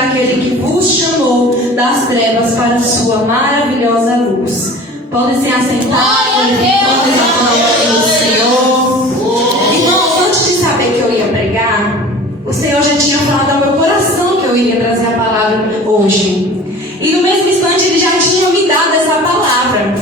daquele que vos chamou das trevas para a sua maravilhosa luz. Podem se assentar, podem aclamar o Senhor. Irmãos, antes de saber que eu ia pregar, o Senhor já tinha falado ao meu coração que eu iria trazer a palavra hoje. E no mesmo instante Ele já tinha me dado essa palavra.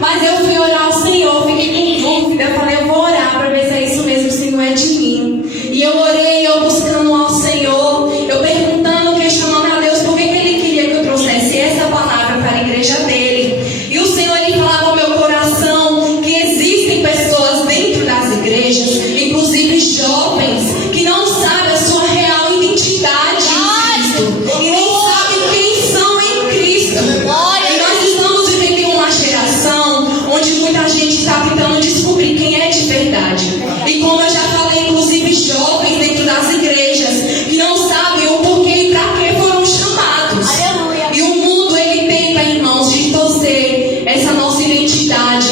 Mas eu fui orar ao Senhor, fiquei com dúvida. Eu falei, eu vou orar para ver se é isso mesmo, se não é de mim. E eu orei, eu buscando ao Senhor, eu perguntando, questionando a Deus por que Ele queria que eu trouxesse essa palavra para a igreja dele. E o Senhor, Ele falava ao meu coração que existem pessoas dentro das igrejas, inclusive jovens, que não sabem a sua real identidade em Cristo. E nem sabem quem são em Cristo. E nós estamos vivendo em uma geração onde muita gente está tentando descobrir quem é de verdade. E como eu já falei, inclusive jovens dentro das igrejas que não sabem o porquê e para que foram chamados. Aleluia. E o mundo, ele tenta, irmãos, distorcer essa nossa identidade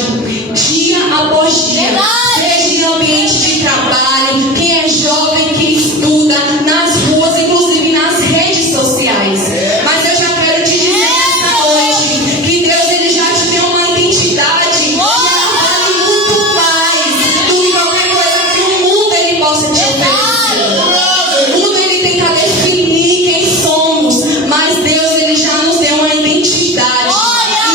dia após dia. Seja em ambiente de trabalho, quem é jovem, que estuda, nas ruas, inclusive nas redes sociais. Mas eu já quero te dizer nessa noite que Deus, Ele já te deu uma identidade que ela vale muito mais do que qualquer coisa que o mundo ele possa te oferecer. O mundo, ele tenta definir quem somos, mas Deus, Ele já nos deu uma identidade.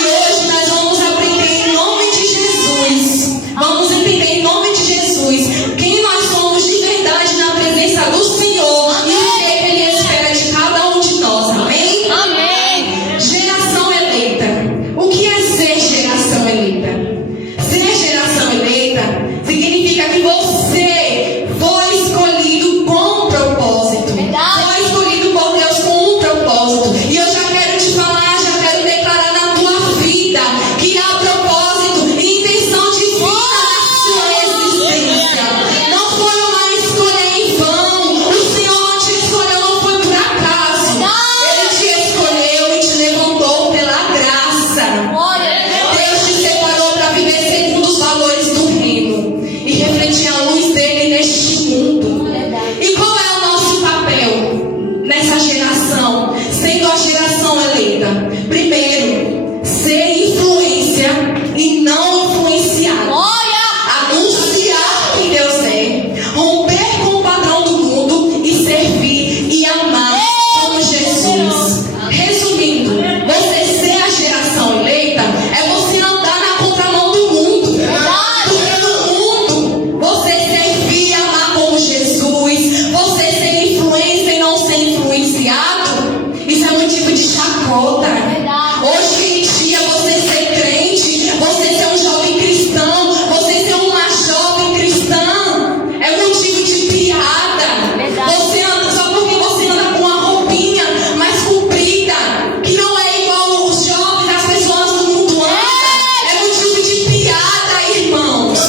E hoje nós vamos aprender em nome de Jesus. Vamos entender em nome de Jesus quem nós somos de verdade na presença do Senhor e o que Ele espera de cada um de nós. Amém? Amém. Geração eleita. O que é ser geração eleita? Ser geração eleita significa que você foi escolhido com um propósito. Foi escolhido por Deus com um propósito. E eu já quero te falar, já quero declarar na tua vida que há propósito e intenção divina na sua existência. Não foi uma escolha em vão. O Senhor não te escolheu, não foi por acaso. Ele te escolheu e te levantou pela graça. Deus te separou para viver segundo os valores do reino e refletir a luz dele neste mundo. E qual é o nosso papel nessa geração, sendo a geração eleita? Primeiro, ser influência e não influenciado. Anunciar quem Deus é, romper com o padrão do mundo e servir e amar como Jesus. Resumindo, você ser a geração eleita é você andar na contramão do mundo. Porque no mundo, você servir e amar como Jesus, você ser influência e não ser influenciado, isso é motivo de chacota. Hoje em dia, você ser crente, você ser um jovem cristão, você ser uma jovem cristã, é motivo de piada. Você anda só porque você anda com uma roupinha mais comprida, que não é igual os jovens, as pessoas do mundo andam. É motivo de piada, irmãos.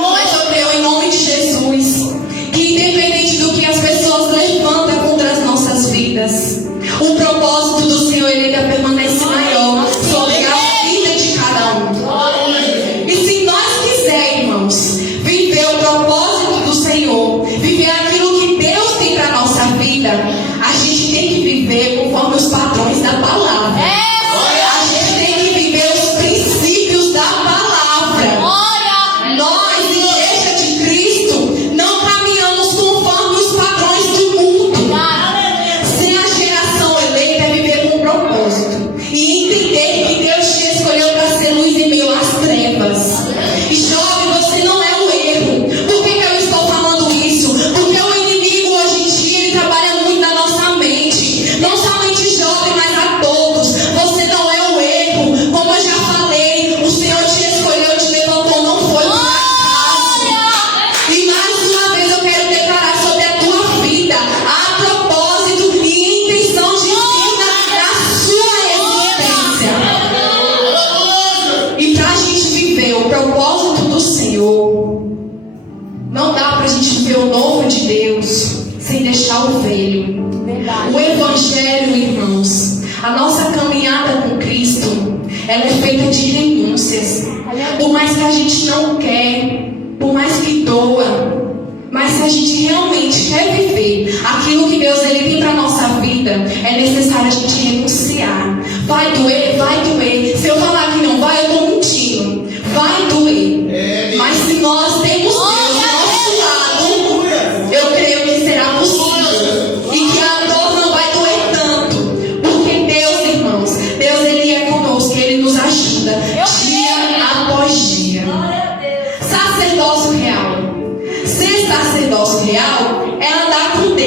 Mas eu creio em nome de Jesus que, independente do que as pessoas levantam contra as nossas vidas, o propósito do Senhor, ele ainda permanece maior sobre a vida de cada um. E se nós quisermos, irmãos, viver o propósito do Senhor, viver aquilo que Deus tem para a nossa vida, a gente tem que viver conforme os padrões da palavra. A gente tem que viver os princípios da palavra. Nós, igreja de Cristo, não caminhamos conforme os padrões do mundo. Ser a geração eleita é viver com propósito e entender que Deus te escolheu para ser luz em meio às trevas. E jovem, você não é o erro. Por que eu estou falando isso? Porque o inimigo hoje em dia, ele trabalha muito na nossa mente. Não somente jovem, mas a todos. Você não é o erro. Como eu já falei, o Senhor te escolheu, te levantou, não foi por acaso. E mais uma vez eu quero declarar sobre a tua vida a propósito e intenção divina na sua existência. E para a gente viver o propósito do Senhor, não dá para a gente viver o novo de Deus sem deixar o velho. O Evangelho, irmãos, a nossa caminhada com Cristo, ela é feita de renúncias. Por mais que a gente não quer, por mais que doa, mas se a gente realmente quer viver aquilo que Deus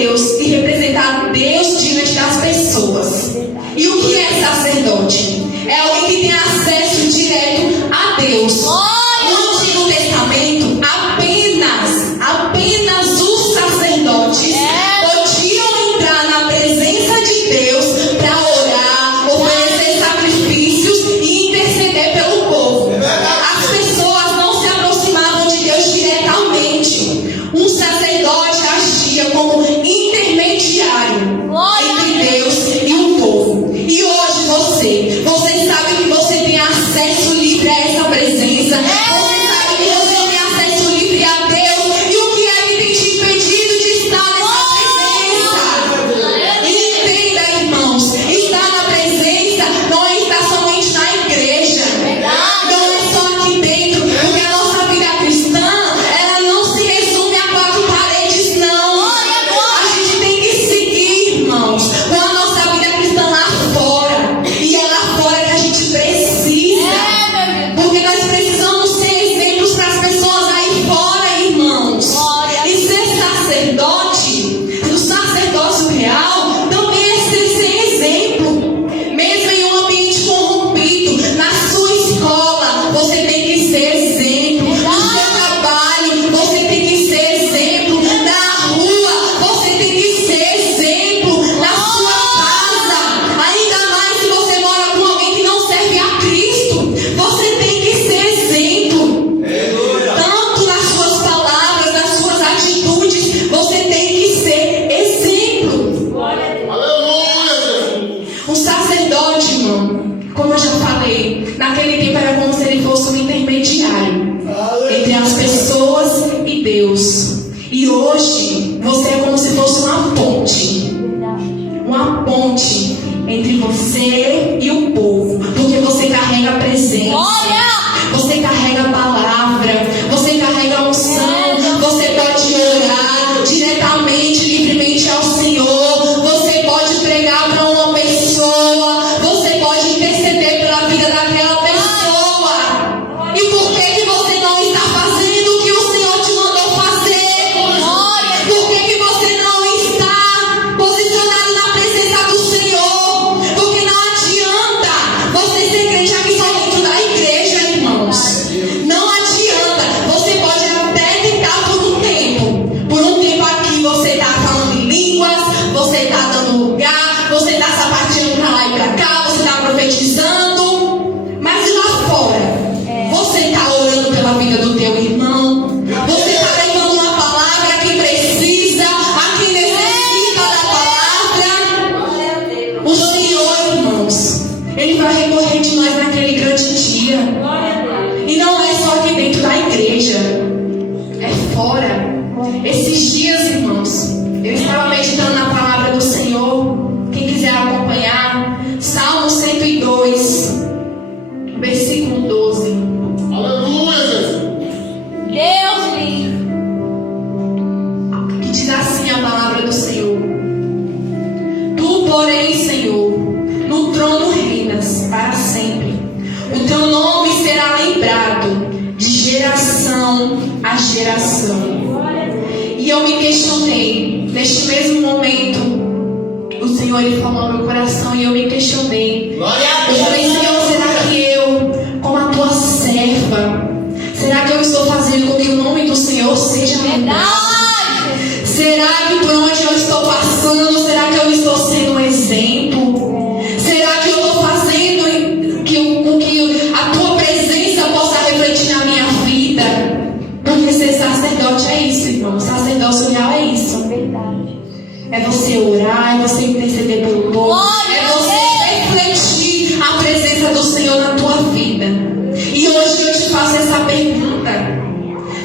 Deus e representar Deus diante das pessoas. E o que é sacerdote? É alguém que tem acesso direto a Deus. No Antigo Testamento, apenas os sacerdotes podiam entrar na presença de Deus para orar, oferecer sacrifícios e interceder pelo povo. As pessoas não se aproximavam de Deus diretamente. Um sacerdote agia como intermediário entre Deus e o povo. E hoje você sabe que você tem acesso livre a essa presença. Você sabe que você tem acesso livre a Deus. E o que é que tem te impedido de estar nessa presença? Entenda, irmãos, estar na presença não está somente na igreja, não é só aqui dentro, porque a nossa vida cristã, ela não se resume a quatro paredes, não. A gente tem que seguir, irmãos, com a nossa vida cristã lá fora. E é lá fora que a gente precisa, porque nós precisamos ser exemplos para as pessoas aí fora, irmãos. E ser sacerdote, o sacerdócio real, também é ser exemplo. Mesmo em um ambiente corrompido, na sua escola, você tem que ser exemplo. No seu trabalho, você tem que ser exemplo. Na rua, você tem que ser exemplo. Na sua casa, ainda mais se você mora com alguém que não serve a Cristo, você tem que ser exemplo. Tanto nas suas palavras, nas suas atitudes, você tem que ser exemplo. Um sacerdote, irmão, como eu já falei, naquele tempo era como se ele fosse um intermediário entre as pessoas e Deus. E hoje você é como se fosse uma ponte entre você e o povo, porque você carrega a presença, você carrega a palavra, você carrega a unção, você pode orar diretamente, livremente ao Senhor, você pode pregar para uma pessoa, você pode interceder pela vida daquela pessoa. E por que você não está fazendo o que o Senhor te mandou fazer? Por que você não está posicionado na presença do Senhor? Porque não adianta você ser crente aqui só dentro da igreja, irmãos. Não adianta. Você pode até tentar por um tempo. Por um tempo aqui você está falando em línguas, você está dando lugar, você está sapateando para lá e para cá, você está profetizando. Mas e lá fora? Você está orando pela vida do teu irmão? Você está levando uma palavra a quem precisa, a quem necessita da palavra? O Senhor, irmãos, Ele vai recorrer de nós naquele grande dia. E não é só aqui dentro da igreja, é fora. Esses dias, irmãos, eu estava meditando na palavra do Senhor. Quem quiser acompanhar, Salmo 102, versículo 12. Que diz assim a palavra do Senhor: Tu, porém, Senhor, no trono reinas para sempre. O teu nome será lembrado de geração a geração. E eu me questionei, neste mesmo momento, o Senhor ele falou no meu coração e eu me questionei. Eu falei: Senhor, será que eu, como a tua serva, será que eu estou fazendo com que o nome do Senhor seja lembrado? Será que por onde eu estou passando, será que eu estou sendo um exemplo? Será que eu estou fazendo com que a tua presença possa refletir na minha vida? Porque ser sacerdote é isso, irmão. Sacerdócio real é isso. É você orar, é você interceder pelo povo, é você refletir a presença do Senhor na tua vida. E hoje eu te faço essa pergunta: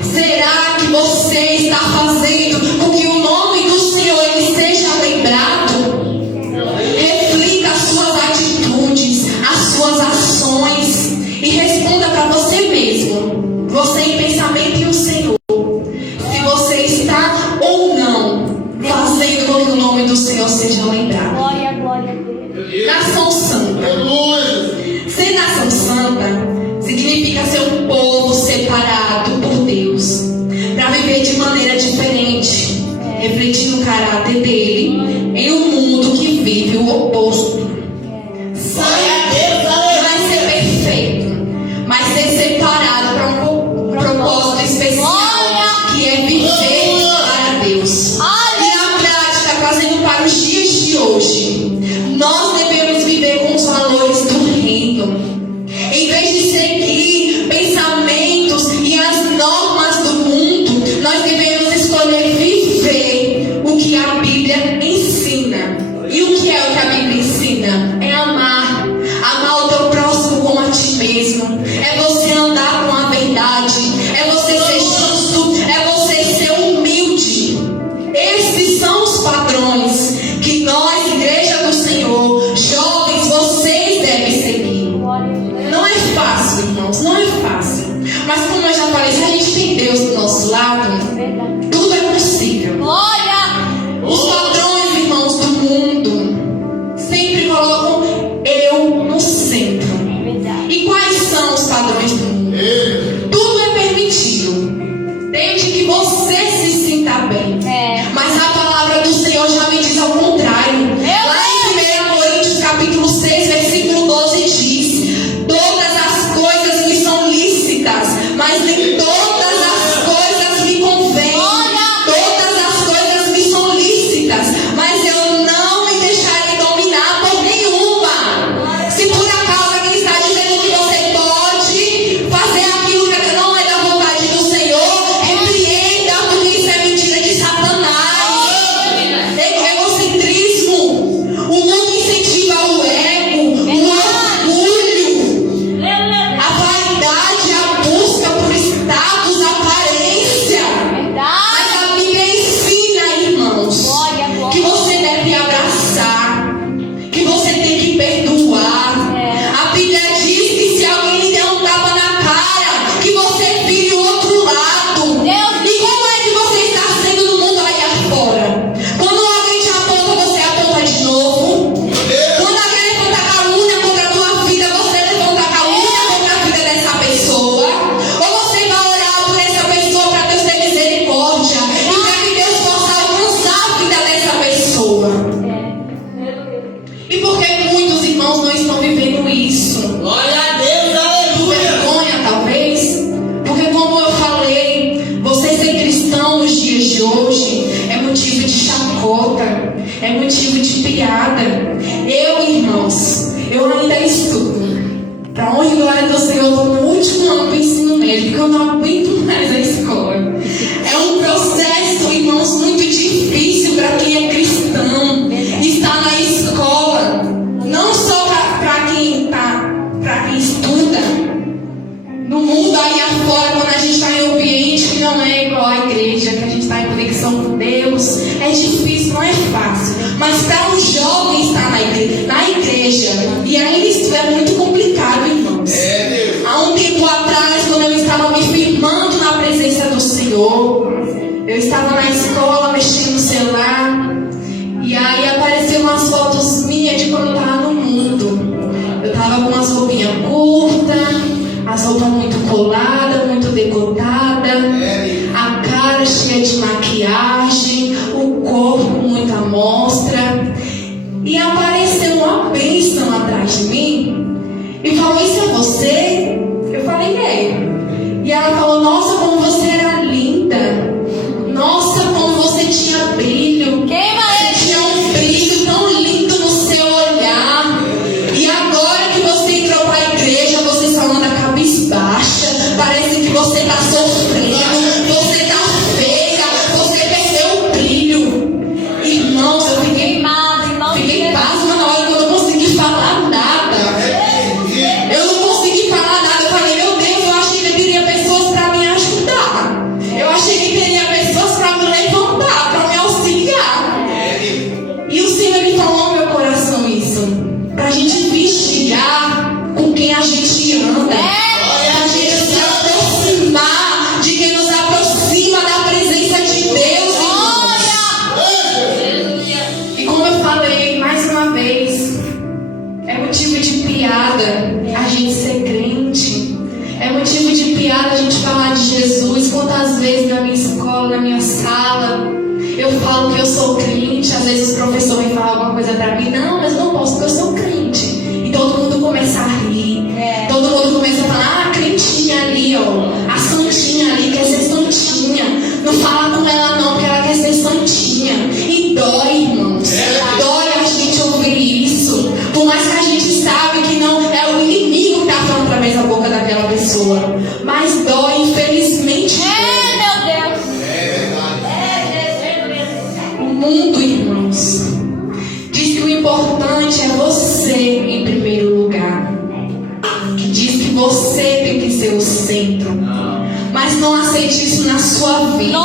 será que você está fazendo com que o nome do Senhor ele seja lembrado? Reflita as suas atitudes, as suas ações e responda para você mesmo, você em pensamento e o Senhor, se você está ou não fazendo com que o nome do Senhor seja lembrado. Glória a Deus. Nação Santa. Ser nação santa significa ser um povo separado por Deus para viver de maneira diferente, refletindo o caráter dele em um mundo que vive o oposto. Vai ser perfeito, mas ser separado para um propósito especial, que é viver para Deus. E na prática, trazendo para os dias de hoje, nós devemos viver com os valores do reino. Em vez de seguir pensamentos e as normas do mundo, nós devemos escolher viver o que a Bíblia ensina. E o que é o que a Bíblia ensina? É amar. Amar o teu próximo como a ti mesmo. É você andar com a verdade. É você ser justo. É você ser humilde. Esses são os padrões que nós, Igreja do Senhor, jovens, vocês devem seguir. Não é fácil, irmãos, não é fácil. Mas como eu já falei, se a gente tem Deus do nosso lado, tudo é possível. Os padrões, irmãos, do mundo sempre colocam eu no centro. E quais são os padrões do mundo? Tudo é permitido, desde que você se sinta bem. Mas a palavra do Senhor já me diz ao contrário. Lá em 1 Coríntios capítulo 6, versículo 12 diz: todas as coisas me são lícitas, mas nem todas as coisas me convêm. Todas as coisas me são lícitas, mas eu não me deixarei dominar por nenhuma. Se por acaso alguém está dizendo que você pode fazer aquilo que não é da vontade do Senhor, repreenda, porque isso é mentira de Satanás. Egocentrismo. O mundo incentiva o ego, o orgulho, a vaidade, a busca por status, aparência. Mas a Bíblia ensina, irmãos, que você deve abraçar, que você tem que perdoar. A Bíblia diz que se alguém lhe der um tapa na cara, que você vire o outro lado. E como é que você está sendo no mundo aí afora? Quando alguém te aponta, você aponta de novo. Quando alguém levanta a calúnia contra a tua vida, você levanta a calúnia contra a vida dessa pessoa. Ou você vai orar por essa pessoa para Deus ter misericórdia e para que Deus possa alcançar a vida dessa pessoa. E por que muitos irmãos não estão vivendo isso? Por vergonha, talvez. Porque como eu falei, você ser cristão nos dias de hoje é motivo de chacota, é motivo de piada. Irmãos, eu ainda estudo. Para onde glória do Senhor, eu estou no último ano do ensino médio, porque eu não aguento mais a escola. É um processo, irmãos, muito difícil para quem é cristão. Estar na escola, não só para quem estuda. No mundo aí afora, quando a gente está em um ambiente que não é igual à igreja, que a gente está em conexão com Deus, é difícil, não é fácil. Mas para um jovem estar na igreja, e ainda isso é muito complicado, irmãos. Há um tempo atrás, quando eu estava me firmando na presença do Senhor, eu estava na escola mexendo no celular, e aí apareceram umas fotos minhas de quando eu estava no mundo. Eu estava com umas roupinhas curtas, as roupas muito coladas, muito decotadas, a cara cheia de maquiagem, o corpo muito à mostra. E apareceu uma bênção atrás de mim e falou: isso é você? Eu falei: é. E ela falou: nossa, como você era linda. Nossa, como você tinha brilho. Você tinha um brilho tão lindo no seu olhar. E agora que você entrou para a igreja, você só anda cabisbaixa. Parece que você está sofrendo. Você está feia. Você perdeu o brilho. Irmãos, eu fiquei pasma na hora que eu não consegui falar nada. Eu não consegui falar nada. Eu falei: meu Deus, eu achei que viria pessoas para me sou crente, às vezes o professor vem falar alguma coisa pra mim, não, mas eu não posso porque eu sou crente. E todo mundo começa a rir, todo mundo começa a falar, a crentinha ali, ó, a santinha ali quer ser santinha, não fala com ela não, porque ela quer ser santinha. E dói, irmãos, dói a gente ouvir isso, por mais que a gente sabe que não é o inimigo que está falando através da boca daquela pessoa, mas dói, infelizmente. Meu Deus. O mundo, irmãos, diz que o importante é você em primeiro lugar, que diz que você tem que ser o centro, mas não aceite isso na sua vida.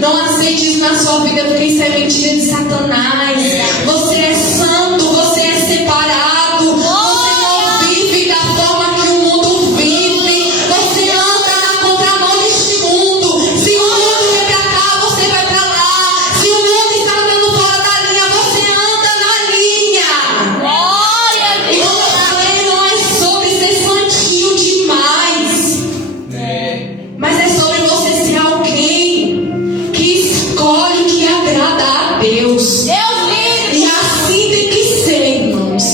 Não aceite isso na sua vida, porque isso é mentira de Satanás. Você é santo, você é separado, você não vive da forma que o mundo vive, você anda na contramão deste mundo. Se o mundo vem pra cá, você vai pra lá. Se o mundo está andando fora da linha, você anda na linha. E como eu falei, não é sobre ser santinho demais, mas é sobre você ser alguém que escolhe o que agrada a Deus. E assim tem que ser, irmãos.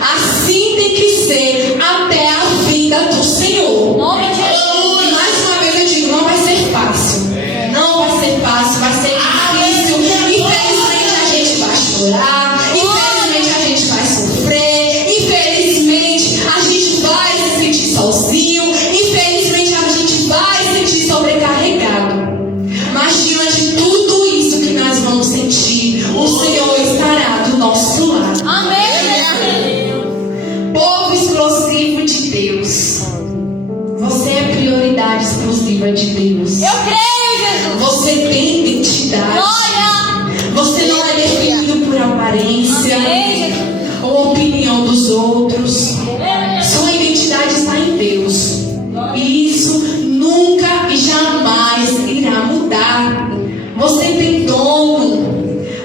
Assim tem que ser até a vinda do Senhor. E mais uma vez eu digo, não vai ser fácil. Não vai ser fácil, vai ser difícil. Infelizmente a gente vai chorar. Infelizmente a gente vai sofrer. Infelizmente a gente vai se sentir sozinho. Infelizmente a gente vai se sentir sobrecarregado. Mas diante de tudo isso que nós vamos sentir, o Senhor estará do nosso lado. Povo exclusivo de Deus. Você é prioridade exclusiva de Deus. Você tem identidade. Você não é definido por aparência ou opinião dos outros. Sua identidade está em Deus. E isso nunca e jamais irá mudar. Você tem dono.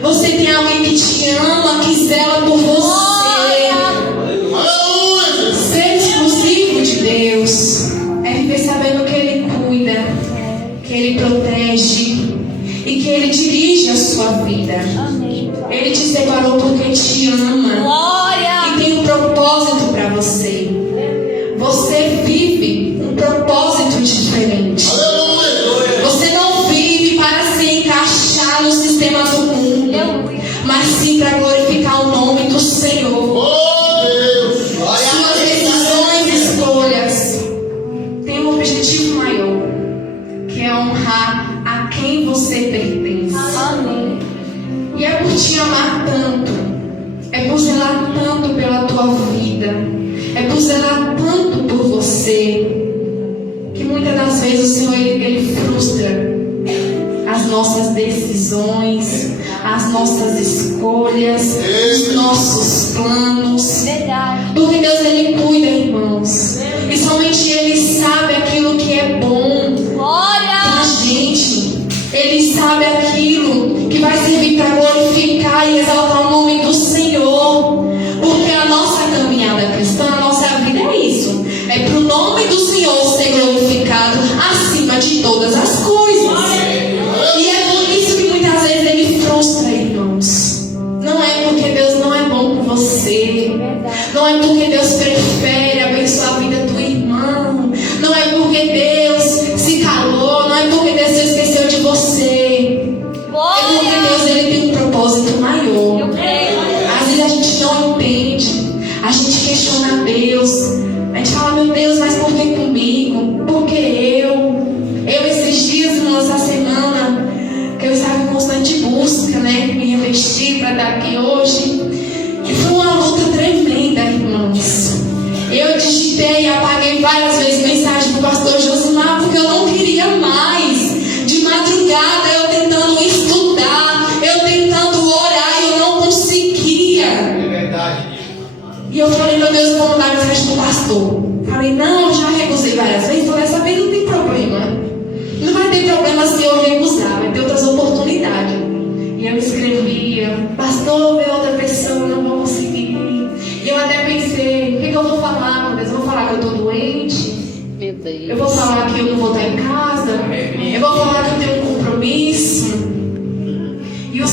Você tem alguém que te ama, que zela por você. Ser exclusivo de Deus é viver sabendo que Ele cuida, que Ele protege e que Ele dirige a sua vida. Ele te separou porque te ama e tem um propósito para você. Você vive um propósito diferente. Você não vive para se encaixar no sistema do mundo, mas sim para glorificar o nome do Senhor. Suas decisões e escolhas têm um objetivo maior, que é honrar a quem você pertence. E é por te amar tanto, é por zelar tanto pela tua vida, é por zelar tanto por você, que muitas das vezes o Senhor ele frustra as nossas decisões, as nossas escolhas, os nossos planos. Porque Deus ele cuida, irmãos, e somente Ele sabe aquilo que é bom pra gente. Ele sabe aquilo que vai servir para glorificar e exaltar o nome do Senhor. Porque a nossa caminhada cristã, a nossa vida é isso. É para o nome do Senhor ser glorificado acima de todas as coisas. E é por isso que muitas vezes Ele frustra, irmãos. Não é porque Deus não é bom com você. Não é porque Deus prefere abençoar a vida do irmão. Não é porque Deus se calou. Não é porque Deus se esqueceu de você. É porque Deus ele tem um propósito maior. Às vezes a gente não entende. A gente questiona Deus. A gente fala, meu Deus, mas por que comigo? Por que eu? Esses dias, irmãos, essa semana, que eu estava em constante busca, né? Me revestir para estar aqui hoje. E foi uma luta tremenda, irmãos. Eu digitei e apaguei várias vezes mensagens do pastor Josimar, porque eu não queria mais. De madrugada, eu tentando estudar, eu tentando orar, eu não conseguia. É verdade. E eu falei, meu Deus, eu vou mandar mensagem do pastor. Falei, não, já recusei várias vezes, então dessa vez não tem problema. Não vai ter problema se eu recusar, vai ter outras oportunidades. E eu escrevia, pastor, vê outra pessoa, eu não vou conseguir. E eu até pensei, o que eu vou falar, meu Deus? Eu vou falar que eu estou doente? Meu Deus. Eu vou falar que eu não vou estar em casa? Eu vou falar que eu tenho um compromisso? E o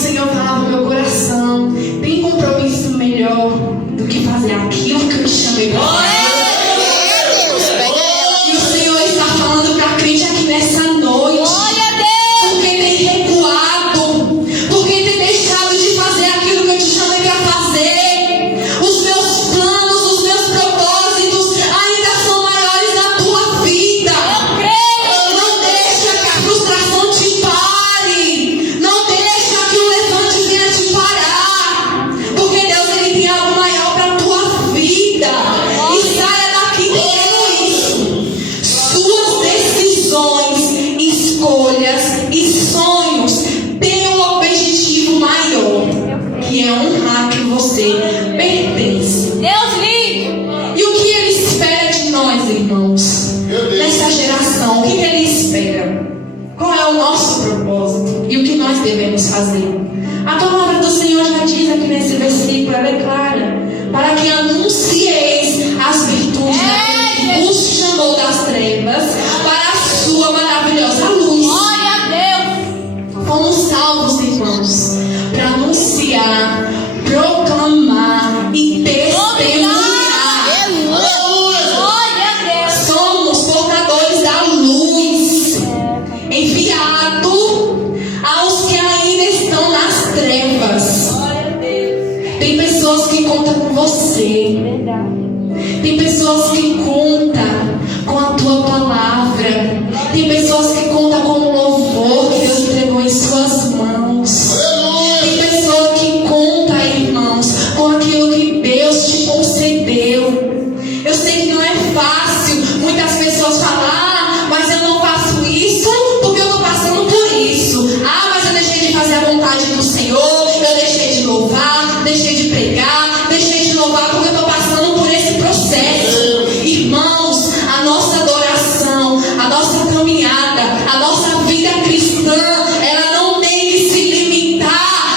devemos fazer. A palavra do Senhor já diz aqui nesse versículo, ela é clara, para que anuncieis as virtudes daquele que vos chamou das trevas para a sua maravilhosa luz. Glória a Deus. Fomos salvos, irmãos, para anunciar, proclamar e testemunhar. Glória a Deus. Somos portadores da luz, enviado aos que ainda estão nas trevas. Glória a Deus. Tem pessoas que contam com você. Verdade. Tem pessoas que contam com a tua palavra. Tem pessoas que contam com o louvor que Deus entregou em suas mãos. Tem pessoa que conta, irmãos, com aquilo que Deus te concedeu. Eu sei que não é fácil. Muitas pessoas falam, mas eu não faço isso porque eu estou passando por isso. Mas eu deixei de fazer a vontade do Senhor. Eu deixei de louvar, deixei de pregar, deixei de louvar porque eu estou passando por esse processo. Irmãos, a nossa adoração, a nossa caminhada, a nossa vida cristã, ela não tem que se limitar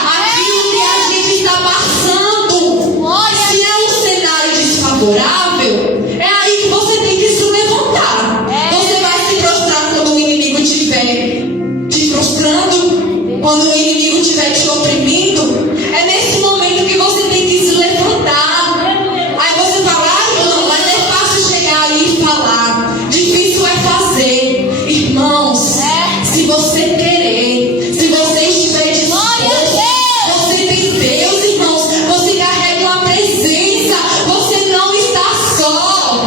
àquilo que a gente está passando. Se é um cenário desfavorável, é aí que você tem que se levantar. Você vai se prostrar quando o inimigo estiver te prostrando, quando o inimigo estiver te oprimindo. É nesse momento que você tem que se levantar. Aí você fala, não, mas é fácil chegar aí e falar, difícil é fazer. Irmãos, se você querer, se você estiver disposto, você tem Deus, irmãos, você carrega uma presença, você não está só.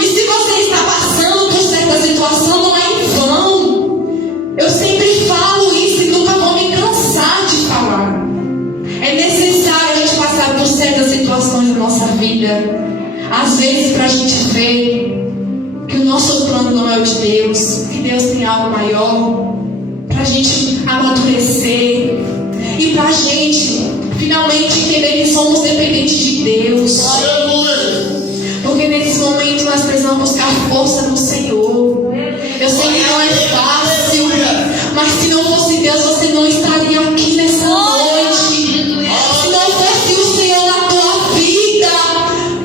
E se você está passando por certa situação, não é em vão. Eu sempre falo isso e nunca vou me cansar de falar. É necessário a gente passar por certas situações na nossa vida, às vezes para a gente ver que o nosso plano não é o de Deus, que Deus tem algo maior, para a gente amadurecer e para a gente finalmente entender que somos dependentes de Deus. Porque nesse momento nós precisamos buscar força no Senhor. Eu sei que não é fácil, mas se não fosse Deus, você não estaria aqui nessa noite. Se não fosse o Senhor na tua vida,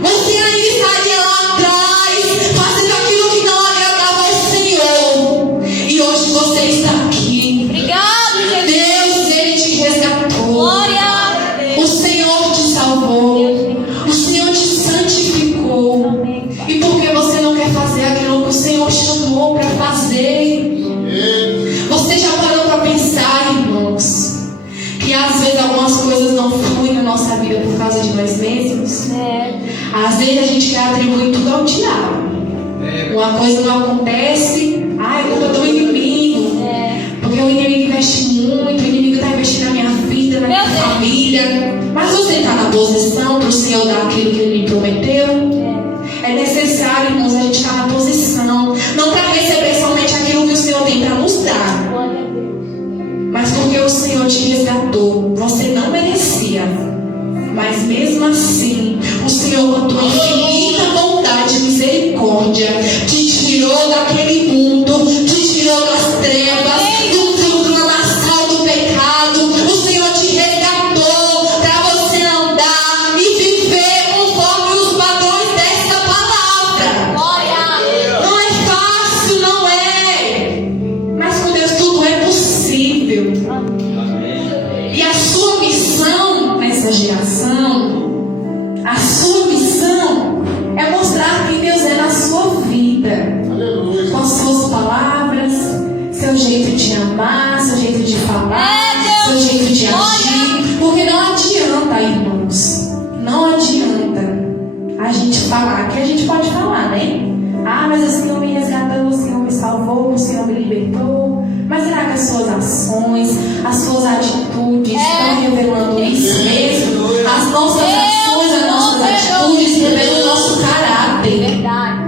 você ainda estaria lá atrás, fazendo aquilo que não agradava ao Senhor. E hoje você está aqui. Obrigado, Jesus. Deus, Ele te resgatou. Glória a Deus. O Senhor te salvou. O Senhor te santificou. E por que você não quer fazer aquilo que o Senhor chamou para fazer? Você já parou para pensar, irmãos, que às vezes algumas coisas não fluem na nossa vida por causa de nós mesmos? Às vezes a gente quer atribuir tudo ao diabo. Uma coisa não acontece, é culpa do inimigo. Porque o inimigo investe muito, o inimigo está investindo na minha vida, na minha família. Mas você está na posição para o Senhor dar aquilo que Ele lhe prometeu? É necessário, irmãos, a gente estar na posição, não para receber somente aquilo que o Senhor tem para nos dar, mas porque o Senhor te resgatou. Você não merecia, mas mesmo assim o Senhor, com a tua infinita bondade e misericórdia, te tirou daquele mundo, te tirou das trevas, do lamaçal do pecado. O Senhor te resgatou para você andar e viver conforme os padrões dessa palavra. Não é fácil, não é, mas com Deus tudo é possível. E a sua missão nessa geração, a sua missão é mostrar quem Deus é na sua vida, com as suas palavras, seu jeito de amar, seu jeito de falar, seu jeito de agir. Porque não adianta, irmãos, não adianta a gente falar, que a gente pode falar, né? Mas o Senhor me resgatou, o Senhor me salvou, o Senhor me libertou. Mas será que as suas ações, as suas atitudes estão revelando isso mesmo? As nossas ações, as nossas atitudes revelam o nosso caráter. Verdade.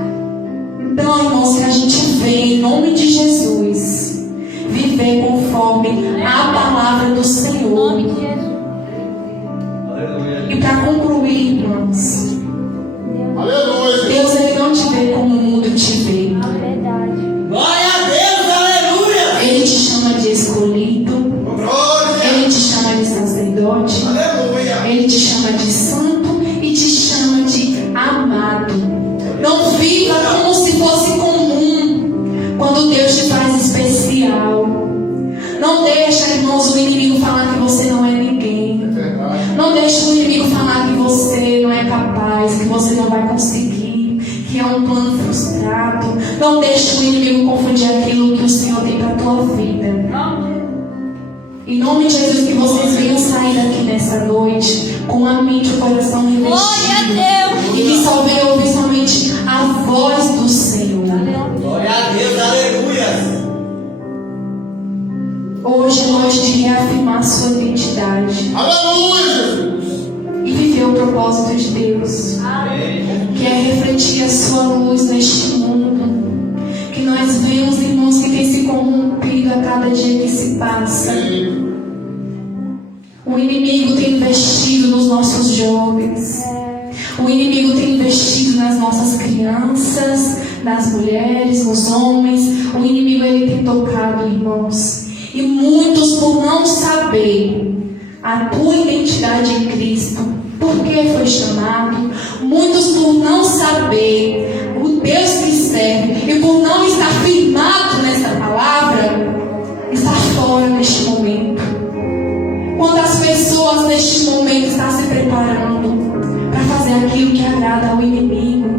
Então, irmãos, que a gente venha, em nome de Jesus, viver conforme a palavra do Em Senhor. nome de Jesus. E para concluir, irmãos, Aleluia. Deus, Ele não te vê como o mundo te vê. Verdade. Glória a Deus, aleluia. Ele te chama de escolhido. Glória. chama de santo e te chama de amado. Não viva como se fosse comum quando Deus te faz especial. Não deixa, irmãos, o inimigo falar que você não é ninguém. Não deixa o inimigo falar que você não é capaz, que você não vai conseguir, que é um plano frustrado. Não deixa o inimigo confundir aquilo que o Senhor tem para a tua vida. Em nome de Jesus, que vocês venham sair daqui nessa noite com a mente e o coração revestido. E que só venham ouvir somente a voz do Senhor. Glória a Deus, aleluia. Hoje é noite de reafirmar sua identidade. Aleluia. E viver o propósito de Deus. Que é refletir a sua luz neste mundo. Que nós vemos, irmãos, que tem se corrompido a cada dia que se passa. O inimigo tem investido nos nossos jovens. O inimigo tem investido nas nossas crianças, nas mulheres, nos homens. O inimigo, ele tem tocado, irmãos. E muitos, por não saber a tua identidade em Cristo, por que foi chamado, muitos por não saber o Deus que serve e por não estar firmado nessa palavra, está fora neste momento. Quantas pessoas neste momento estão se preparando para fazer aquilo que agrada ao inimigo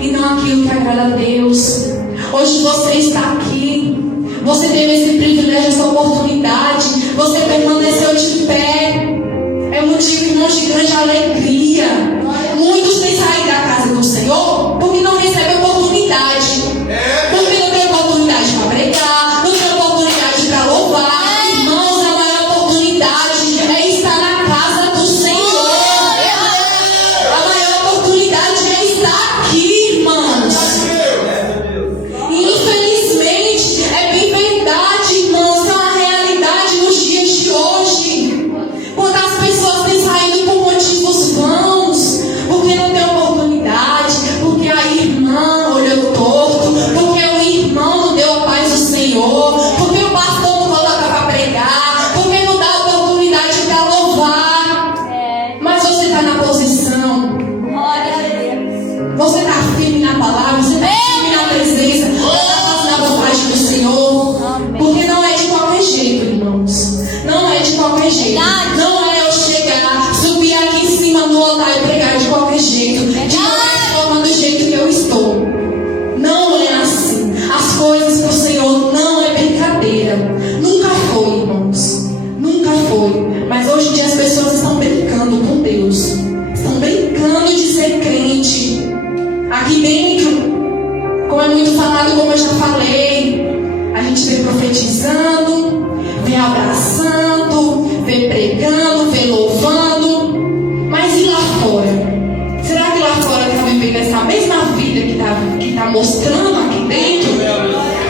e não aquilo que agrada a Deus. Hoje você está aqui, você teve esse privilégio, essa oportunidade, você permaneceu de pé. É motivo, irmãos, de grande alegria. Muitos têm saído da casa do Senhor porque não recebem oportunidade. Porque não tem oportunidade para pregar, não tem oportunidade para louvar. Irmãos, a maior oportunidade é estar na casa do Senhor. A maior oportunidade é estar aqui, irmãos. E infelizmente é bem verdade, irmãos, é uma realidade nos dias de hoje. Quantas pessoas têm saído por motivos vãos, porque não tem oportunidade, porque a irmã olhou torto, porque o irmão não deu a paz do Senhor, porque o pastor não coloca para pregar, porque não dá oportunidade para louvar. Mas você está na posição, você está firme na palavra, você está firme na presença, você está fazendo a vontade do Senhor. Porque não é de qualquer jeito, irmãos. Não é de qualquer jeito. Não é eu chegar, subir aqui em cima no altar e pregar de qualquer jeito, de qualquer forma, do jeito que eu estou. Não é assim. As coisas para o Senhor não é brincadeira. Nunca foi, irmãos. Nunca foi. Mas hoje em dia as pessoas estão brincando com Deus. Estão brincando de ser crente. Aqui dentro, como é muito falado, como eu já falei, a gente vem profetizando, vem abraçando, vem pregando, vem louvando. Mas e lá fora? Será que lá fora está vivendo essa mesma vida que está mostrando aqui dentro?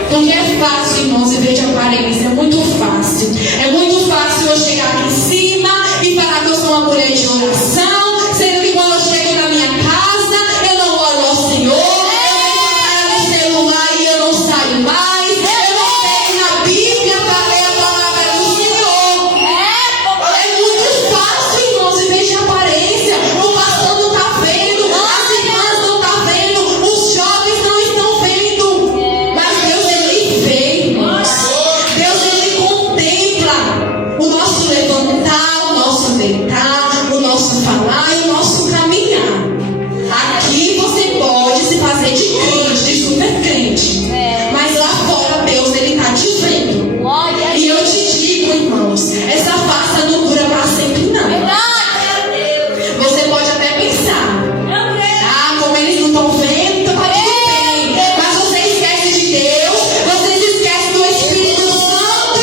Porque é fácil, irmãos, viver de aparência. É muito fácil. É muito fácil eu chegar aqui em cima e falar que eu sou uma mulher de oração, sendo que quando eu chego na minha casa, eu não oro ao Senhor, eu no celular e eu não saio mais, eu não pego na Bíblia para ler a palavra do Senhor. É muito fácil, irmãos, viver de aparência. O pastor não está vendo, as irmãs não estão vendo, os jovens não estão vendo. Mas Deus, ele vê, irmãos. Deus, ele contempla o nosso levantar, o nosso deitar, o nosso falar e o nosso caminhar. Aqui você pode se fazer de crente, de super crente. Mas lá fora Deus, ele está te vendo. E eu te digo, irmãos, essa farsa não dura para sempre, não. Você pode até pensar, como eles não estão vendo, então tá tudo bem. Mas você esquece de Deus, você se esquece do Espírito Santo,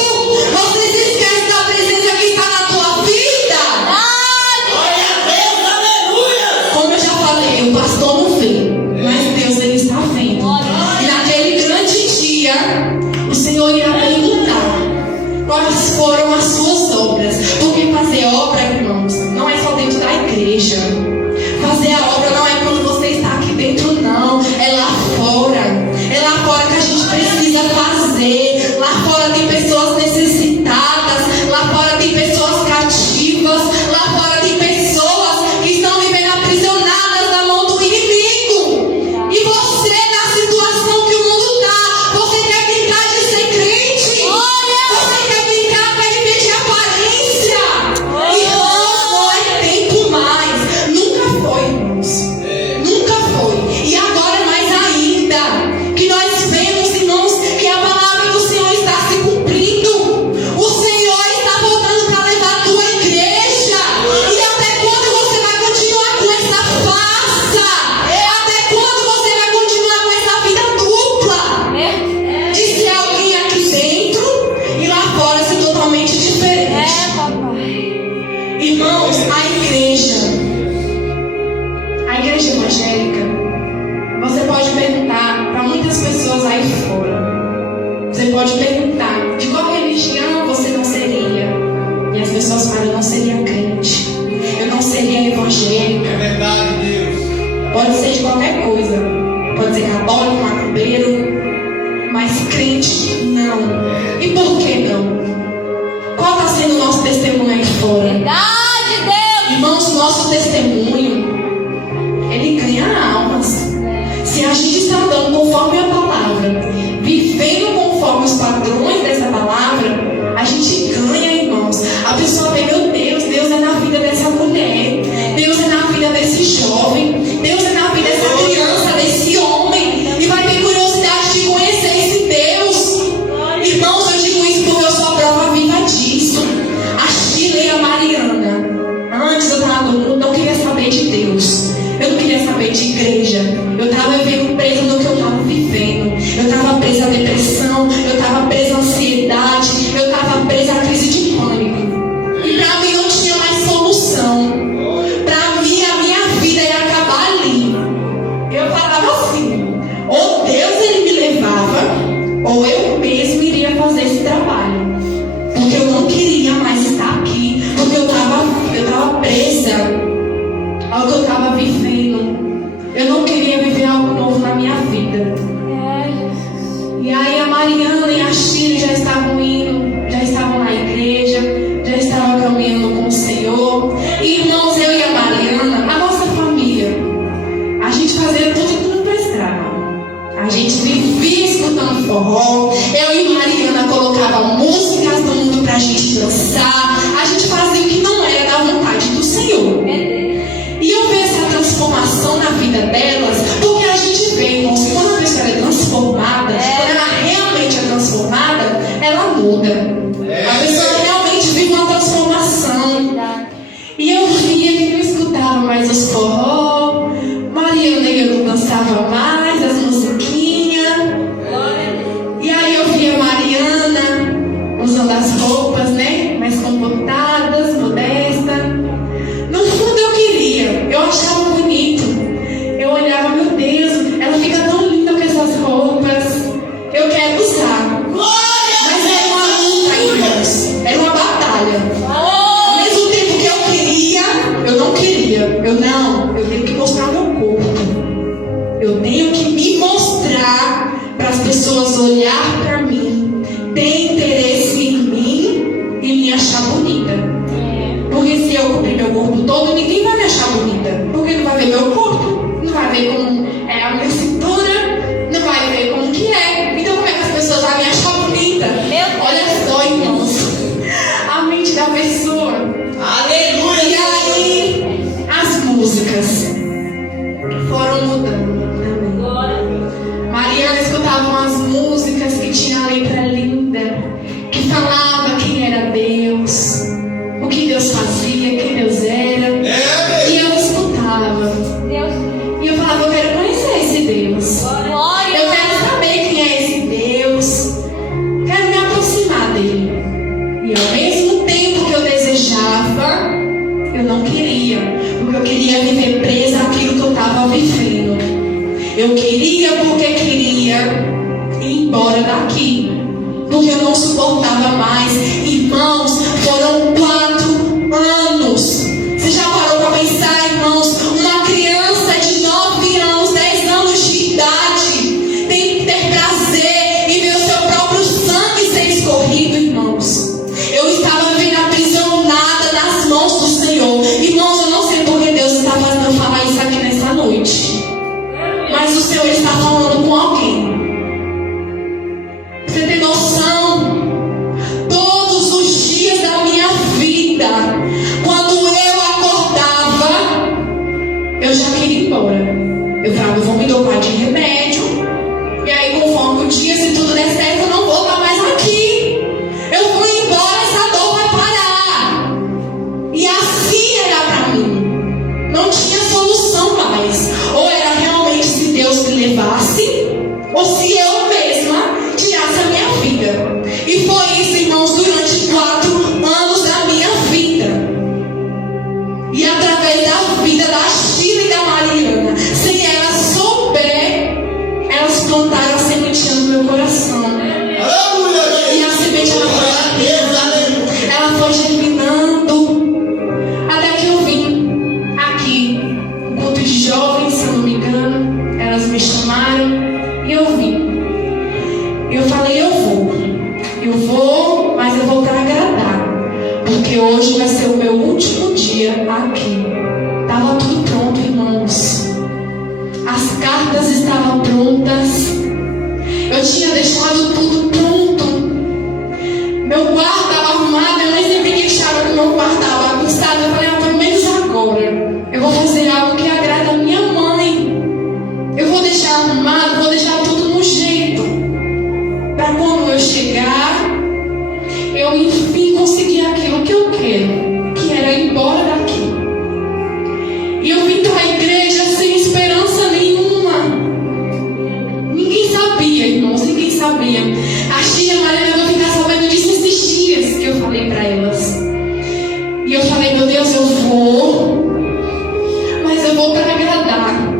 você se esquece da presença que está na tua vida. Glória a Deus, aleluia. Como eu já falei, o pastor não vê, mas Deus, ele está vendo. E naquele grande dia, o Senhor irá perguntar quais foram as suas obras. Porque fazer obra, irmãos, não é só dentro da igreja. Fazer a obra não é quando você está aqui dentro, não. É lá fora. É lá fora que a gente precisa fazer. Lá fora tem pessoas necessitadas. Lá fora tem pessoas cativas. Lá fora tem pessoas que Irmãos, a igreja evangélica, você pode perguntar para muitas pessoas aí fora. Você pode perguntar de qual religião você não seria. E as pessoas falam, eu não seria crente, eu não seria evangélica. É verdade, Deus. Pode ser de qualquer coisa. Pode ser católico, macumbeiro, mas crente não. E por que não? Qual está sendo o nosso testemunho aí fora? Verdade, Deus. Irmãos, o nosso testemunho, ele ganha almas. Se a gente está andando conforme a palavra, vivendo conforme os padrões dessa palavra, a gente ganha, irmãos. A pessoa vê, meu Deus, Deus é na vida dessa mulher, Deus é na vida desse jovem, Deus é na vida dessa criança, desse homem, e vai ter curiosidade de conhecer esse Deus. Irmãos, eu digo isso porque eu sou a prova viva disso. A Sheila e a Mariana, antes eu estava no mundo, não queria saber de Deus, eu não queria saber de igreja, eu estava vivendo presa no que eu estava vivendo, eu estava presa à depressão, eu estava presa à ansiedade, eu estava presa à crise de pânico, e para mim não tinha mais solução. Para mim a minha vida ia acabar ali. Eu falava assim, ou Deus ele me levava, ou eu mesmo iria fazer esse trabalho, porque eu não queria mais estar aqui, porque eu estava presa ao que eu estava vivendo. Eu não queria viver algo novo na minha vida. E aí a Mariana e a Shirley já estavam indo, já estavam na igreja, já estavam caminhando com o Senhor. E irmãos, eu e a Mariana, a nossa família, a gente fazia tudo que não prestava. A gente vivia escutando forró. Eu e Mariana colocava músicas do mundo pra gente dançar. A gente fazia o que não era da vontade do Senhor. E eu vejo essa transformação na vida delas, porque a gente vê, irmãos, quando a pessoa é transformada, quando ela realmente é transformada, ela muda. A pessoa realmente vive uma transformação. E eu via que não escutava mais os forró, Mariana e eu não dançava mais as musiquinhas. E aí eu via Mariana usando as roupas, né, mais comportadas, modestas. No fundo eu queria, eu achava bonito. Eu olhava, meu Deus, ela fica tão linda com essas roupas. Eu quero usar. Mas era uma luta, irmãos. Era uma batalha. Ao mesmo tempo que eu queria, eu não queria. Eu tenho que mostrar meu corpo. Eu tenho que me mostrar para as pessoas olhar para mim, ter interesse em mim e me achar bonita. Porque se eu cobrir meu corpo todo, ninguém vai me achar bonita. Porque não vai ver meu corpo, não vai ver como é a minha cintura, não vai ver como que é. Então como é que as pessoas vão me achar bonita? Olha só, irmãos, a mente da pessoa. Aleluia. E aí, as músicas foram mudando também. Mariana escutava umas músicas que tinha letra linda, que falava quem era Deus, o que Deus fazia, quem Deus era. E eu escutava. E eu falava, eu quero conhecer esse Deus. Eu quero saber quem é esse Deus. Quero me aproximar dele. E ao mesmo tempo que eu desejava, eu não queria. Porque eu queria viver presa àquilo que eu estava vivendo. Eu queria porque queria ir embora daqui. Porque eu não suportava mais. Irmãos, foram 4 anos. Você já parou para pensar, irmãos? Uma criança de 9 anos, 10 anos de idade, tem que ter prazer em ver o seu próprio sangue ser escorrido, irmãos. Eu estava vivendo aprisionada nas mãos do Senhor. Irmãos, eu não sei porque Deus está fazendo eu falar isso aqui nessa noite. Mas o Senhor está falando com alguém. Você tem noção? Todos os dias da minha vida, quando eu acordava, eu já queria ir embora. Eu falava, eu vou me dopar de remédio. E aí, conforme o dia, se tudo der certo, eu não vou estar mais aqui. Eu vou embora, essa dor vai parar. E assim era pra mim. Não tinha solução mais. Ou era realmente se Deus me levasse, ou se eu mesma tirasse a minha vida. E foi isso, irmãos, durante 4 anos da minha vida. E através da vida da Sheila e da Mariana, sem elas souber, elas plantaram a sementinha no meu coração. E a semente ela foi germinando, até que eu vim aqui, no culto de jovens, se eu não me engano. Elas me chamaram e eu vim. Eu falei, eu vou, mas eu vou para agradar, porque hoje vai ser o meu último dia aqui. Estava tudo pronto, irmãos. As cartas estavam prontas. Eu tinha deixado tudo pronto. Meu quarto estava arrumado. Eu nem sabia que achava que o meu quarto estava bagunçado. Eu falei, pelo menos agora eu vou fazer algo que agrada a minha mãe. Eu vou deixar arrumado, vou deixar tudo no jeito, para quando eu chegar, eu enfim conseguir aquilo que eu quero, que era ir embora daqui. E eu vim para a igreja sem esperança nenhuma. Ninguém sabia, irmãos, ninguém sabia. A tia Maria vai ficar sabendo disso esses dias que eu falei para elas. E eu falei, meu Deus, eu vou, mas eu vou para agradar.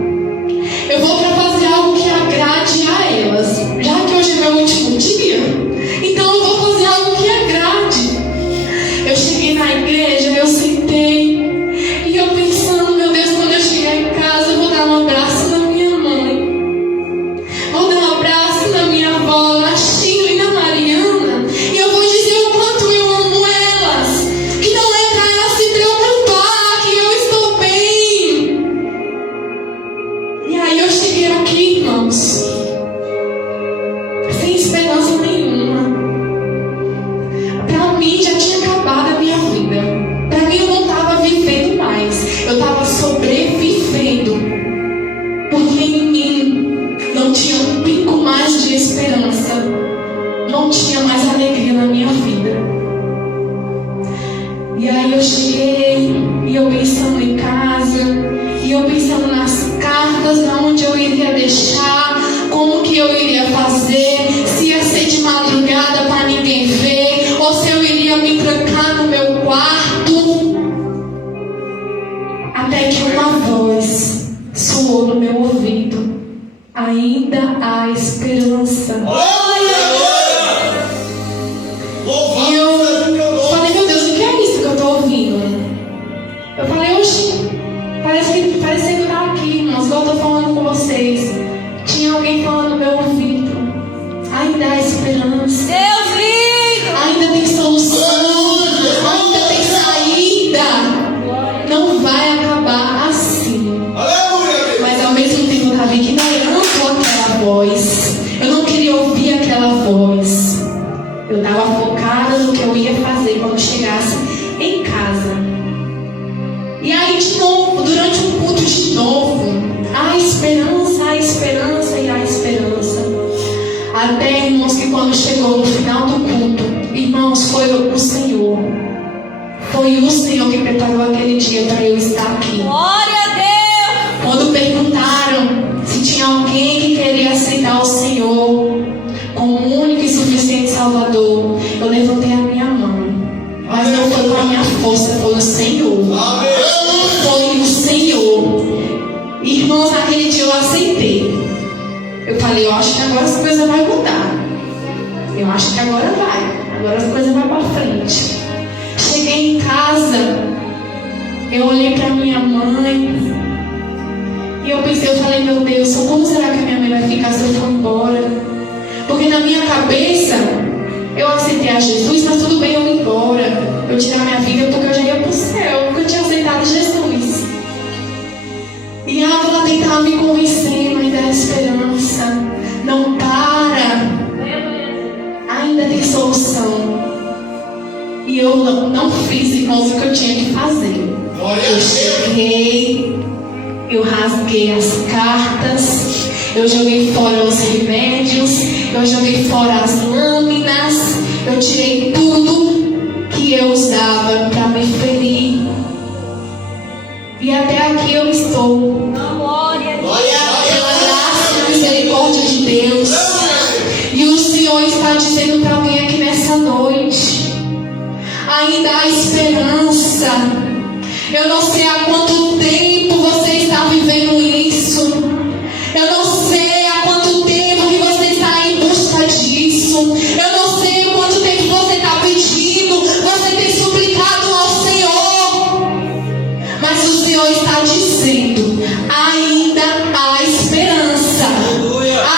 Eu vou para fazer algo que agrade a elas. Já que hoje é meu último dia, então eu vou fazer algo que agrade. Eu cheguei na igreja, eu sentei, e eu pensando, meu Deus, quando eu chegar em casa, eu vou dar um abraço na minha mãe. Vou dar um abraço na minha avó, na Sheila e na Mariana. E eu vou dizer o quanto eu amo elas. Que não é para elas se preocupar, que eu estou bem. E aí eu cheguei aqui, irmãos, sem esperança nenhuma. Para mim já tinha acabado a minha vida. Para mim eu não estava vivendo mais. Eu estava sobrevivendo. Porque em mim não tinha um pico mais de esperança. Não tinha mais alegria na minha vida. E aí eu cheguei, e eu pensando em casa, e eu pensando nas cartas, aonde eu iria deixar, como que eu iria fazer, se ia ser de madrugada para ninguém ver, ou se eu iria me trancar no meu quarto. Até que uma voz soou no meu ouvido: ainda há esperança. E eu falei, meu Deus, o que é isso que eu estou ouvindo? Eu falei, oxi, parece que eu estava aqui, irmãos, igual eu estou falando com vocês. Tinha alguém falando no meu ouvido: ainda há esperança. Deus lindo. Ainda tem solução. Ainda tem saída. Não vai acabar assim. Mas ao mesmo tempo eu estava ignorando aquela voz. Eu não queria ouvir aquela voz. Eu estava focada no que eu ia fazer quando chegasse em casa. E aí de novo, durante um culto de novo, há esperança e há esperança. Até, irmãos, que quando chegou no final do culto, irmãos, foi o Senhor. Foi o Senhor que preparou aquele dia para eu estar aqui. Glória a Deus. Quando perguntaram se tinha alguém que queria aceitar o Senhor como único e suficiente Salvador, eu levantei a minha mão. Mas não foi com a minha força, foi o Senhor. Foi o Senhor. Irmãos, naquele dia eu aceitei. Eu falei, eu acho que agora as coisas vão mudar. Eu acho que agora vai. Agora as coisas vão para frente. Cheguei em casa, eu olhei para minha mãe e eu pensei, eu falei, meu Deus, como será que a minha mãe vai ficar se eu for embora? Porque na minha cabeça eu aceitei a Jesus, mas tudo bem eu ir embora, eu tirar minha vida porque eu já ia para o céu, porque eu tinha aceitado Jesus. E ela tentava me convencer, mas dá esperança. Não para. Ainda tem solução. E eu não fiz, irmãos, o que eu tinha que fazer. Eu cheguei, eu rasguei as cartas, eu joguei fora os remédios, eu joguei fora as lâminas, eu tirei tudo que eu usava para me ferir. E até aqui eu estou. Glória a Deus. Pela graça e misericórdia de Deus. E o Senhor está dizendo para alguém aqui nessa noite: ainda há esperança. Eu não sei há quanto tempo você está vivendo isso. Eu não sei há quanto tempo que você está em busca disso. Eu não sei quanto tempo você está pedindo, você tem suplicado ao Senhor. Mas o Senhor está dizendo: ainda há esperança.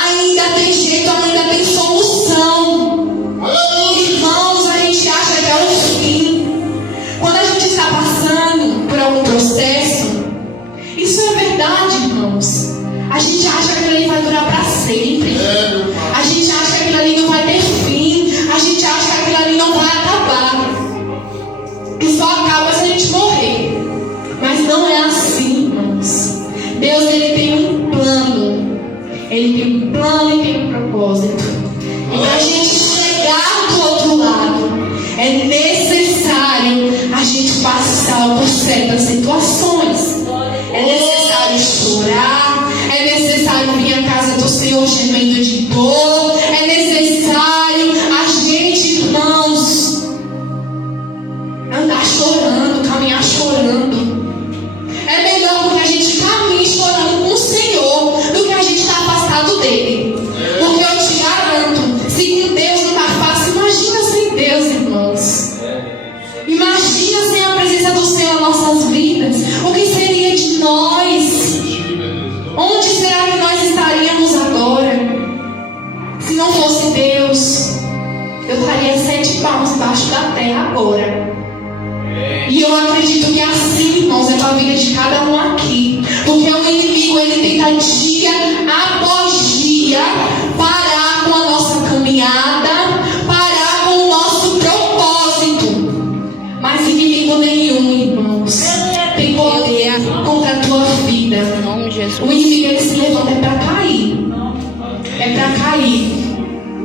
Ainda tem jeito, ainda tem solução. Irmãos, a gente acha que é o fim. Quando a gente está passando por algum processo, isso é verdade, irmãos. A gente acha que aquilo ali vai durar para sempre. A gente acha que aquilo ali não vai ter fim. A gente acha que aquilo ali não vai acabar. Que só acaba se a gente morrer. Mas não é assim, irmãos. Deus, Ele tem um plano. Ele tem um plano e tem um propósito. E para a gente chegar do outro lado, é necessário a gente passar por certas situações. É necessário chorar. É necessário vir à casa do Senhor gemendo de dor. É necessário a gente, irmãos, andar chorando, caminhar chorando. É melhor porque a gente caminhe chorando com o Senhor do que a gente estar afastado dele. Porque eu te garanto, se com Deus não está fácil, imagina sem Deus, irmãos. Imagina sem a presença do Senhor em nossas vidas. O que seria de nós? Onde será que nós estaríamos agora? Se não fosse Deus, eu estaria 7 palmos embaixo da terra agora. E eu acredito que assim, irmãos, é para a vida de cada um aqui. Porque o inimigo, ele tenta dia após dia parar com a nossa caminhada, parar com o nosso propósito. Mas inimigo nenhum, irmãos, tem poder contra a tua vida. O inimigo, ele se levanta é para cair. É para cair.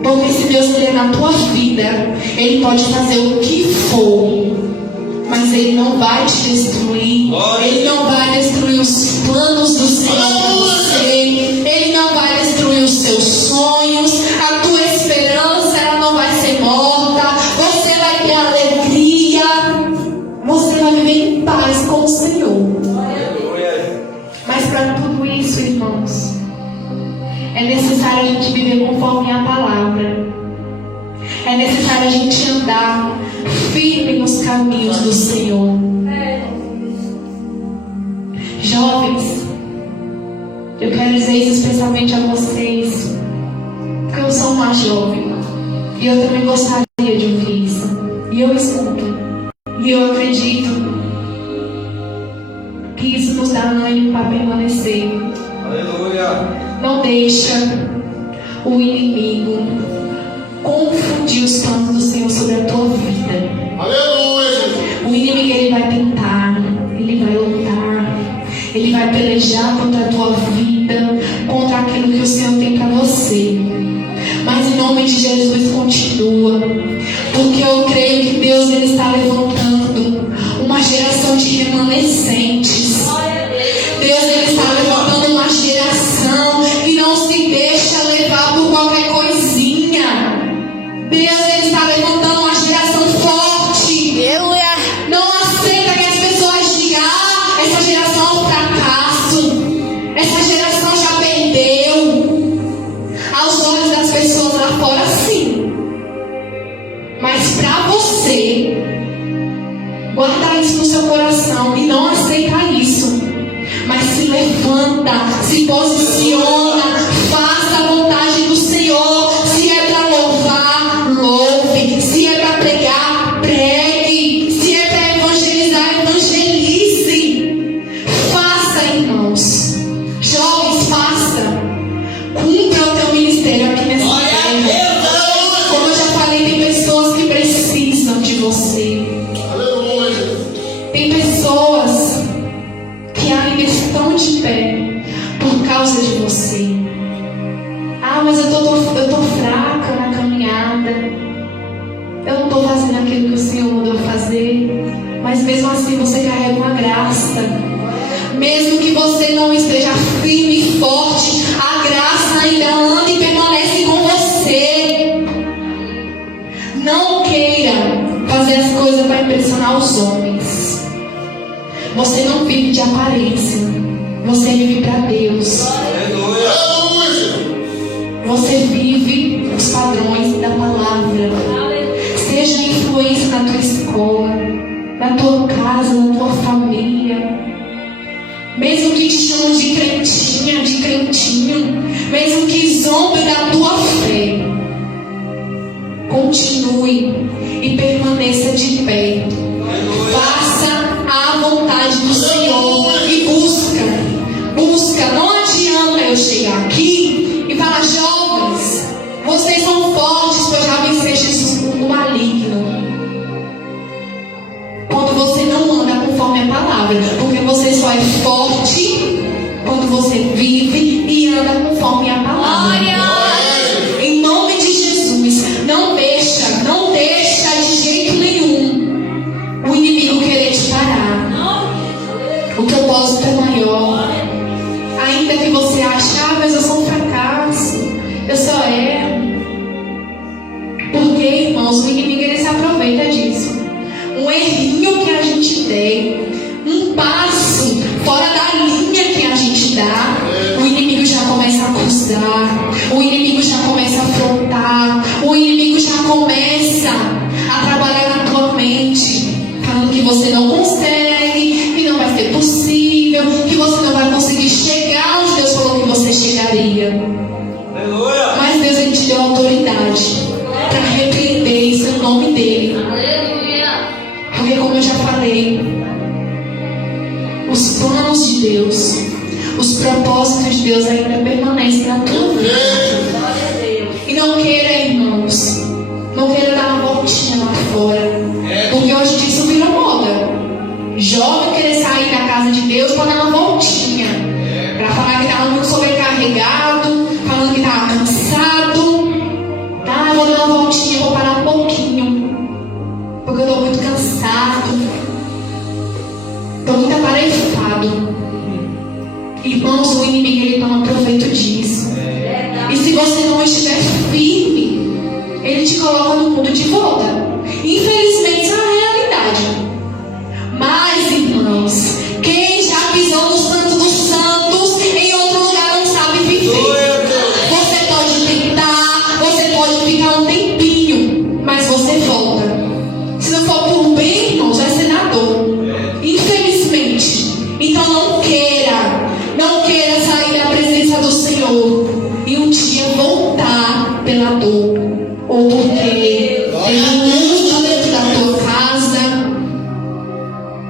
Porque se Deus quiser na tua vida, Ele pode fazer o que for. Mas Ele não vai te destruir. Ele não vai destruir os planos do Senhor para você. Ele não vai destruir os seus sonhos. A tua esperança, ela não vai ser morta. Você vai ter alegria. Você vai viver em paz com o Senhor. Mas para tudo isso, irmãos, é necessário a gente viver conforme a palavra. É necessário a gente andar firme nos caminhos do Senhor. Jovens, eu quero dizer isso especialmente a vocês, porque eu sou uma jovem e eu também gostaria de ouvir isso. E eu escuto, e eu acredito que isso nos dá ânimo para permanecer. Aleluia. Não deixa o inimigo confundir os planos do Senhor sobre a tua vida. Aleluia. O inimigo, ele vai tentar, ele vai lutar, ele vai pelejar contra a tua vida, contra aquilo que o Senhor tem para você. Mas em nome de Jesus, continua, porque eu creio que Deus, ele está levantando uma geração de remanescentes. Deus, ele está levantando uma geração que não se deixa levar por qualquer coisinha. Deus, ele está levantando uma geração forte. Não aceita que as pessoas digam: ah, essa geração é um fracasso, essa geração já perdeu. Aos olhos das pessoas lá fora, sim. Mas para você guardar isso no seu coração e não aceitar isso, mas se levanta, se posiciona, faça a vontade do Senhor. Se é para louvar, louve. Se é para pregar, pregue. Se é para evangelizar, evangelize. Faça, irmãos. Jovens, faça. Cumpra o teu ministério aqui nessa terra. Como eu já falei, tem pessoas que precisam de você. Tem pessoas que ainda estão de pé por causa de você. Ah, mas eu tô fraca na caminhada. Eu não estou fazendo aquilo que o Senhor mandou fazer. Mas mesmo assim você carrega uma graça. Mesmo que você não esteja firme e forte, a graça ainda anda e permanece com você. Não queira fazer as coisas para impressionar os homens. Você não vive de aparência. Você vive para Deus. Aleluia. Você vive os padrões da palavra. Seja influência na tua escola, na tua casa, na tua família. Mesmo que te chamam de crentinha, de crentinho, mesmo que zombem da tua fé, continue e permaneça de pé. Faça a vontade do Senhor e busca. Não adianta eu chegar aqui e falar: jovens, vocês são fortes para já vencer Jesus, o maligno. Quando você não anda conforme a palavra, porque você só é forte quando você vive e anda conforme a palavra. Em nome de Jesus, não deixa de jeito nenhum o inimigo querer te parar. O propósito é maior. Ainda que você ache: mas eu sou um fracasso, eu só erro. Porque, irmãos, o inimigo ele se aproveita disso. Um errinho que a gente der, um passo fora da linha que a gente dá, o inimigo já começa a acusar, o inimigo já começa a afrontar, o inimigo já começa a trabalhar na tua mente, falando que você não consegue, que não vai ser possível, que você não vai conseguir chegar onde Deus falou que você chegaria. Aleluia. Mas Deus ele te deu autoridade para repreender isso em nome dele. Porque, como eu já falei, os planos de Deus, os propósitos de Deus ainda permanecem na tua vida. E não queira, irmãos, não queira dar uma voltinha lá fora, porque hoje isso virou moda. Jovem querer sair da casa de Deus para dar uma voltinha, para falar que estava muito sobrecarregado, falando que estava cansado. Eu vou dar uma voltinha, vou parar um pouquinho, porque eu estou muito cansado, estou muito atarefado. Irmãos, o inimigo ele toma proveito disso. E se você não estiver firme, ele te coloca no mundo de volta. Infelizmente, isso é uma realidade. Mas, irmãos, quem já pisou no Santo dos Santos em outro lugar não sabe viver. Você pode tentar, você pode ficar um tempinho, mas você volta. Se não for por bem, irmãos, vai ser na dor. Infelizmente. Então não queira sair da presença do Senhor e um dia voltar pela dor, ou porque tem um luto dentro da tua casa,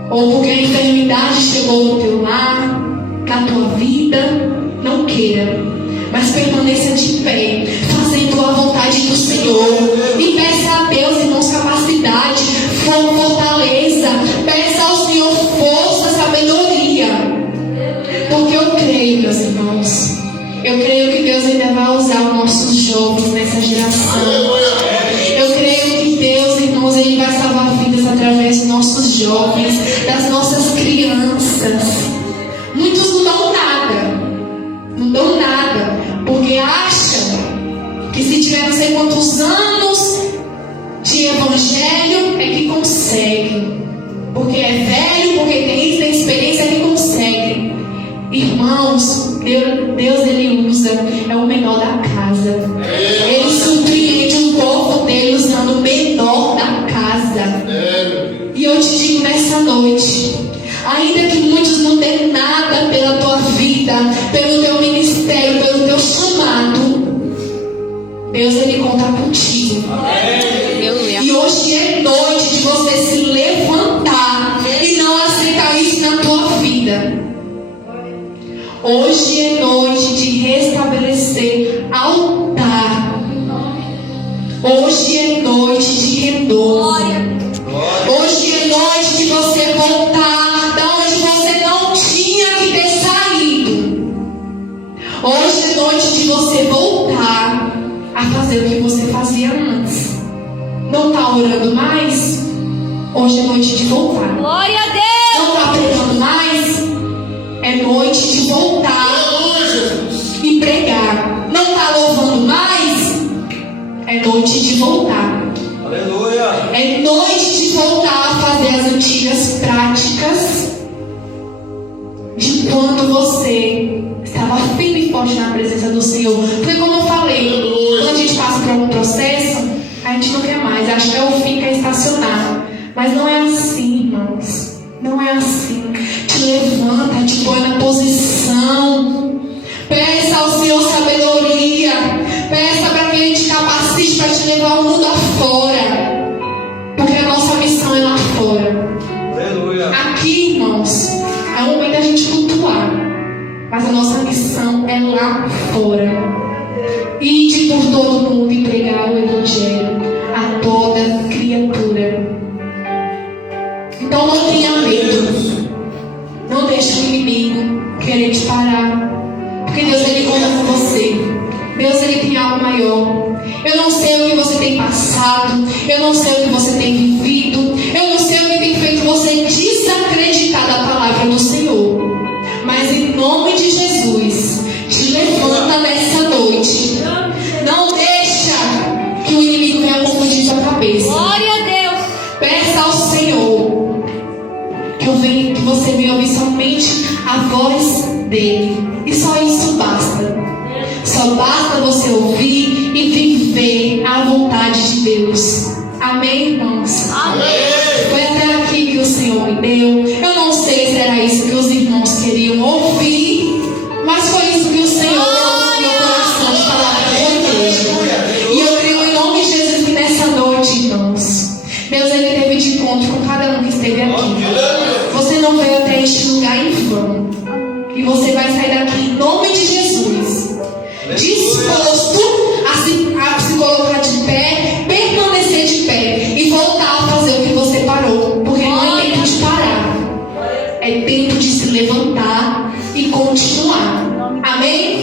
ou porque a enfermidade chegou no teu lar, na tua vida. Não queira, mas permaneça de pé, fazendo a vontade do Senhor, e peça a Deus, irmãos, capacidade, fortaleza, peça ao Senhor força, sabedoria. Porque eu creio, meus irmãos, eu creio que Deus ainda vai usar os nossos jovens nessa geração. Eu creio que Deus, irmãos, Ele vai salvar vidas através dos nossos jovens, das nossas crianças. Muitos não dão nada, porque acham que se tiver não sei quantos anos de evangelho é que consegue. Porque é velho, porque tem experiência, é que consegue. Irmãos, Deus ele usa, é o menor da casa. Ele surpreende o povo dele usando o menor da casa. E eu te digo nessa noite, ainda que muitos não dêem nada pela tua vida, pelo teu ministério, pelo teu chamado, Deus ele conta contigo. E hoje é noite de você se levantar e não aceitar isso na tua vida. Hoje é noite de restabelecer altar. Hoje é noite de renovo. Hoje é noite de você voltar da onde você não tinha que ter saído. Hoje é noite de você voltar a fazer o que você fazia antes. Não está orando mais? Hoje é noite de voltar. Glória a Deus. Não está pregando mais? É noite de voltar e pregar. Não está louvando mais? É noite de voltar. Aleluia. É noite de voltar a fazer as antigas práticas de quando você estava firme e forte na presença do Senhor. Porque como eu falei, quando a gente passa por algum processo, a gente não quer mais, acha que é o fim, quer estacionar. Mas não é assim, irmãos. Não é assim. Te levanta, te põe na posição. Peça ao Senhor sabedoria. Peça para que Ele te capacite para te levar o mundo afora. Porque a nossa missão é lá fora. Aleluia. Aqui, irmãos, é o momento da gente cultuar. Mas a nossa missão é lá fora. Ide por todo mundo e pregar o Evangelho a toda criatura. Então não tenha medo. Não deixe o inimigo querer te parar. Porque Deus, Ele conta com você. Deus, Ele tem algo maior. Eu não sei o que você tem passado. Eu não sei o que você tem vivido. Eu não sei o que tem feito você desacreditar da palavra do Senhor. Mas em nome de Jesus, te levanta nessa noite. Não deixa que o inimigo venha confundir sua cabeça. Glória a Deus. Peça ao Senhor que você venha ouvir somente a voz dele. E só isso basta. Só basta você ouvir e viver a vontade de Deus. Amém, irmãos? Amém. Foi até aqui que o Senhor me deu. Eu não sei se era isso que os irmãos queriam ouvir, mas foi isso que o Senhor deu no meu coração de falar para a igreja. E eu creio em nome de Jesus que nessa noite, irmãos, Deus, Ele teve de encontro com cada um que esteve aqui. Você não veio até este lugar em vão. E você vai sair daqui em nome de Jesus, disposto a se colocar de pé, permanecer de pé e voltar a fazer o que você parou. Porque não é tempo de parar, é tempo de se levantar e continuar. Amém?